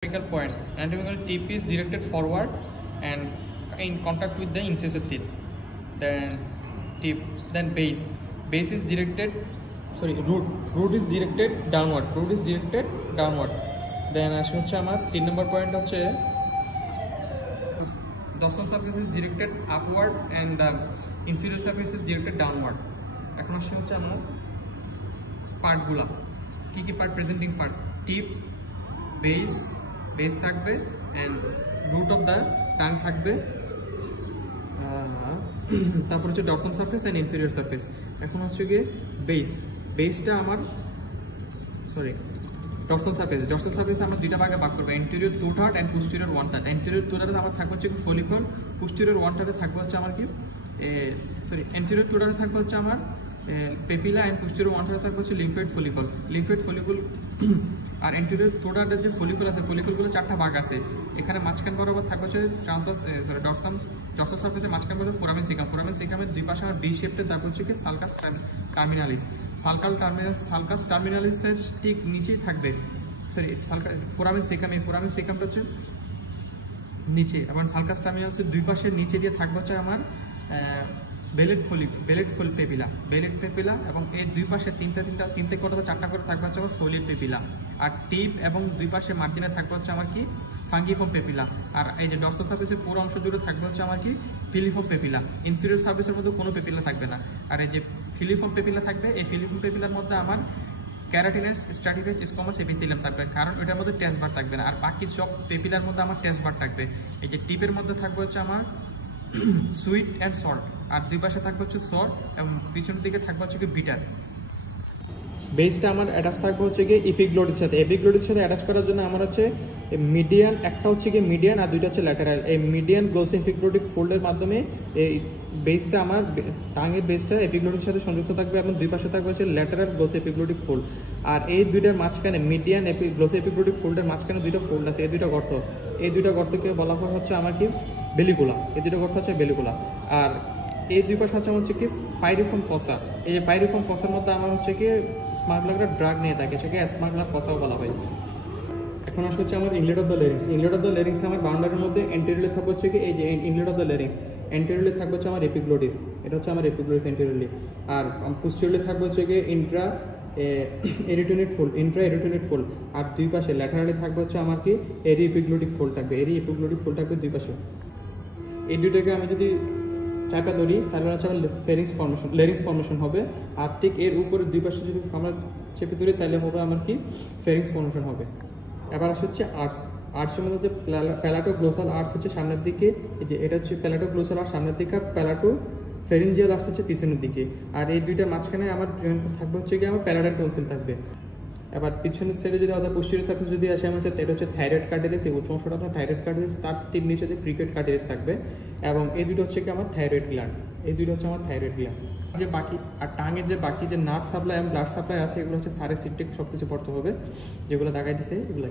point. Anatomical tip is directed forward and in contact with the incisor teeth. Then tip, then base. Base is directed, root. Root is directed downward. Root is directed downward. Then আসে হচ্ছে আমার 3 নম্বর point হচ্ছে dorsal surface is directed upward and the inferior surface is directed downward. এখন আসে হচ্ছে আমরা পার্টগুলা কি কি পার্ট প্রেজেন্টিং পার্ট টিপ বেস থাকবে and root of the tongue থাকবে তারপর হচ্ছে dorsal surface and inferior surface এখন হচ্ছে কি বেসটা আমার dorsal surface আমরা দুইটা ভাগে ভাগ করব anterior two third and posterior one third anterior two third আমার থাকবে হচ্ছে ফলিকল posterior one third থাকবে হচ্ছে আমার কি anterior two third থাকবে হচ্ছে আমার papilla and posterior one third থাকবে হচ্ছে lymphoid follicle আর anterior two third এর যে ফলিকল আছে ফলিকলগুলো চারটা ভাগ আছে এখানে মাঝখান বরাবর থাকবে হচ্ছে dorsal surface এর মাঝখান বরাবর foramen cecum এর দুই পাশে আমার বি শেপে থাকবে হচ্ছে কি sulcus terminalis এর ঠিক নিচেই থাকবে foramen cecum হচ্ছে নিচে এবং sulcus terminalis এর দুই পাশের নিচে দিয়ে থাকবে হচ্ছে আমার বেলেট পেপিলা এবং এর দুই পাশে তিনটে করে চারটা করে থাকবে হচ্ছে আমার ফোলিয়েট পেপিলা আর টিপ এবং দুই পাশে মার্জিনে থাকবে হচ্ছে আমার কি ফাঙ্গিফর্ম পেপিলা আর এই যে ডর্সাল সারফেসের পুরো অংশ জুড়ে থাকবে হচ্ছে আমার কি ফিলিফর্ম পেপিলা ইনফিরিয়র সারফেসের মধ্যে কোনো পেপিলা থাকবে না আর এই যে ফিলিফর্ম পেপিলা থাকবে এই ফিলিফর্ম পেপিলার মধ্যে আমার ক্যারাটিনাস স্ট্রাটিফাইড স্কোমাস এপিথেলিয়াম থাকবে কারণ এটার মধ্যে টেস্ট বার থাকবে না আর বাকি সব পেপিলার মধ্যে আমার টেস্ট বার থাকবে এই যে টিপের মধ্যে থাকবে হচ্ছে আমার সুইট অ্যান্ড সল্ট আর দুই পাশে থাকবে হচ্ছে সল্ট এবং পিছনের দিকে থাকবে হচ্ছে কি বিটার বেসটা আমার অ্যাটাচ থাকবে হচ্ছে কি এপিগ্লোটিসের সাথে অ্যাটাচ করার জন্য আমার হচ্ছে মিডিয়ান একটা হচ্ছে কি মিডিয়ান আর দুইটা হচ্ছে ল্যাটারাল এই মিডিয়ান গ্লোস এপিগ্লোটিক ফোল্ডের মাধ্যমে এই বেসটা আমার টাঙের বেসটা এপিগ্লোটিসের সাথে সংযুক্ত থাকবে এবং দুই পাশে থাকবে হচ্ছে ল্যাটারাল গ্লোস এপিগ্লোটিক ফোল্ড আর এই দুইটার মাঝখানে মিডিয়ান গ্লোস এপিগ্লোটিক ফোল্ডের মাঝখানে দুইটা ফোল্ড আছে এই দুইটা গর্তকে বলা হয় হচ্ছে আমার কি বেলিকুলা এই দুটো গর্ত হচ্ছে বেলিকুলা আর এই দুই পাশে আছে হচ্ছে কি পাইরিফর্ম পসা এই যে পাইরিফর্ম পসার মধ্যে আমার হচ্ছে কি স্মাগলাররা ড্রাগ নিয়ে থাকে সেটাকে স্মাগলার পসাও বলা হয় এখন আসলে হচ্ছে আমার ইনলেট অফ দ্য লেরিংস আমার বাউন্ডারির মধ্যে এন্টেরিয়রলি থাকবে হচ্ছে কি এই যে ইনলেট অফ দ্য লেরিংস এন্টেরিয়রলি থাকবে হচ্ছে আমার এপিগ্লোটিস এটা হচ্ছে আমার এপিগ্লোটিস এন্টেরিয়রলি আর পোস্টেরিয়রলি থাকবে হচ্ছে কি ইন্ট্রা এরিটোনেট ফোল্ড আর দুই পাশে ল্যাটারালি থাকবে হচ্ছে আমার কি এরি এপিগ্লোটিক ফোল্ড থাকবে দুই পাশে এই দুটোকে আমি যদি চাপা ধরি তাহলে হচ্ছে আমার লেরিংস ফর্মেশন হবে আর ঠিক এর উপরে দুই পাশে যদি আমরা চেপে ধরি তাহলে হবে আমার কি ফেরিংস ফর্মেশন হবে এবার আসে হচ্ছে আর্টসের মধ্যে হচ্ছে প্যালাটোগ্লোসাল আর্টস হচ্ছে সামনের দিকে এই যে এটা হচ্ছে প্যালাটোগ্লোসাল আর্টস সামনের দিকে আর ফেরিঞ্জিয়াল আর্টস হচ্ছে পিছনের দিকে আর এই দুইটার মাঝখানে আমার জয়েন্ট থাকবে হচ্ছে কি আমার প্যারাডাল টনসিল থাকবে এবার পিছনের সাইডে যদি অর্থাৎ পোস্টেরিয়র সারফেস যদি আসে আমার হচ্ছে এটা হচ্ছে থাইরয়েড কার্টিলেজ এই উচ্চ অংশটা আপনার থাইরয়েড কার্টিলেজ তার ঠিক নিচে হচ্ছে ক্রিকেট কার্টিলেজ থাকবে এবং এই দুটো হচ্ছে কি আমার থাইরয়েড গ্ল্যান্ড যে বাকি আর টাঙের যে বাকি যে নার্ভ সাপ্লাই এবং ব্লাড সাপ্লাই আছে এগুলো হচ্ছে সারে সিটটেক সব কিছু পড়তে হবে যেগুলো দেখাই দিছে এগুলো